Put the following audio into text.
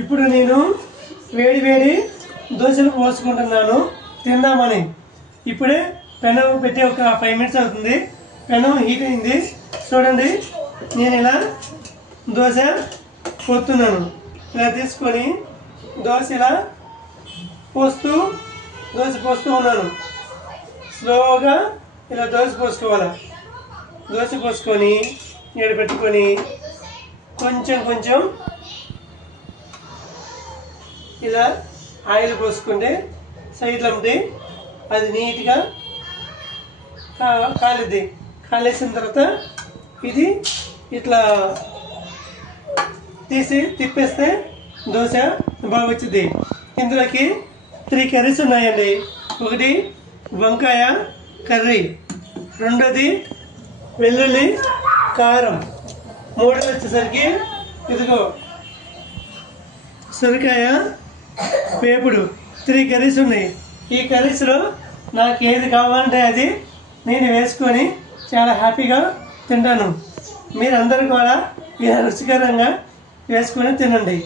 ఇప్పుడు నేను వేడి వేడి దోశలు పోసుకుంటున్నాను తిందామని. ఇప్పుడే పెనం పెట్టి ఒక 5 మినిట్స్ అవుతుంది. పెనం హీట్ అయింది. చూడండి, నేను ఇలా దోశ పోస్తున్నాను. ఇలా తీసుకొని దోశ ఇలా పోస్తూ ఉన్నాను. స్లోగా ఇలా దోశ పోసుకోవాలి. దోశ పోసుకొని నీడ పెట్టుకొని కొంచెం ఇలా ఆయిల్ పోసుకుంటే సైడ్లో ఉంటే అది నీట్గా కాలిద్ది. కాలేసిన తర్వాత ఇది ఇట్లా తీసి తిప్పేస్తే దోశ బాగా వచ్చింది. ఇందులోకి 3 కర్రీస్ ఉన్నాయండి. ఒకటి వంకాయ కర్రీ, రెండోది వెల్లుల్లి కారం, మూడోది వచ్చేసరికి ఇదిగో సొరకాయ వేపుడు. 3 కర్రీస్ ఉన్నాయి. ఈ కర్రీస్లో నాకు ఏది కావాలంటే అది నేను వేసుకొని చాలా హ్యాపీగా తింటాను. మీరందరూ కూడా ఇలా రుచికరంగా వేసుకొని తినండి.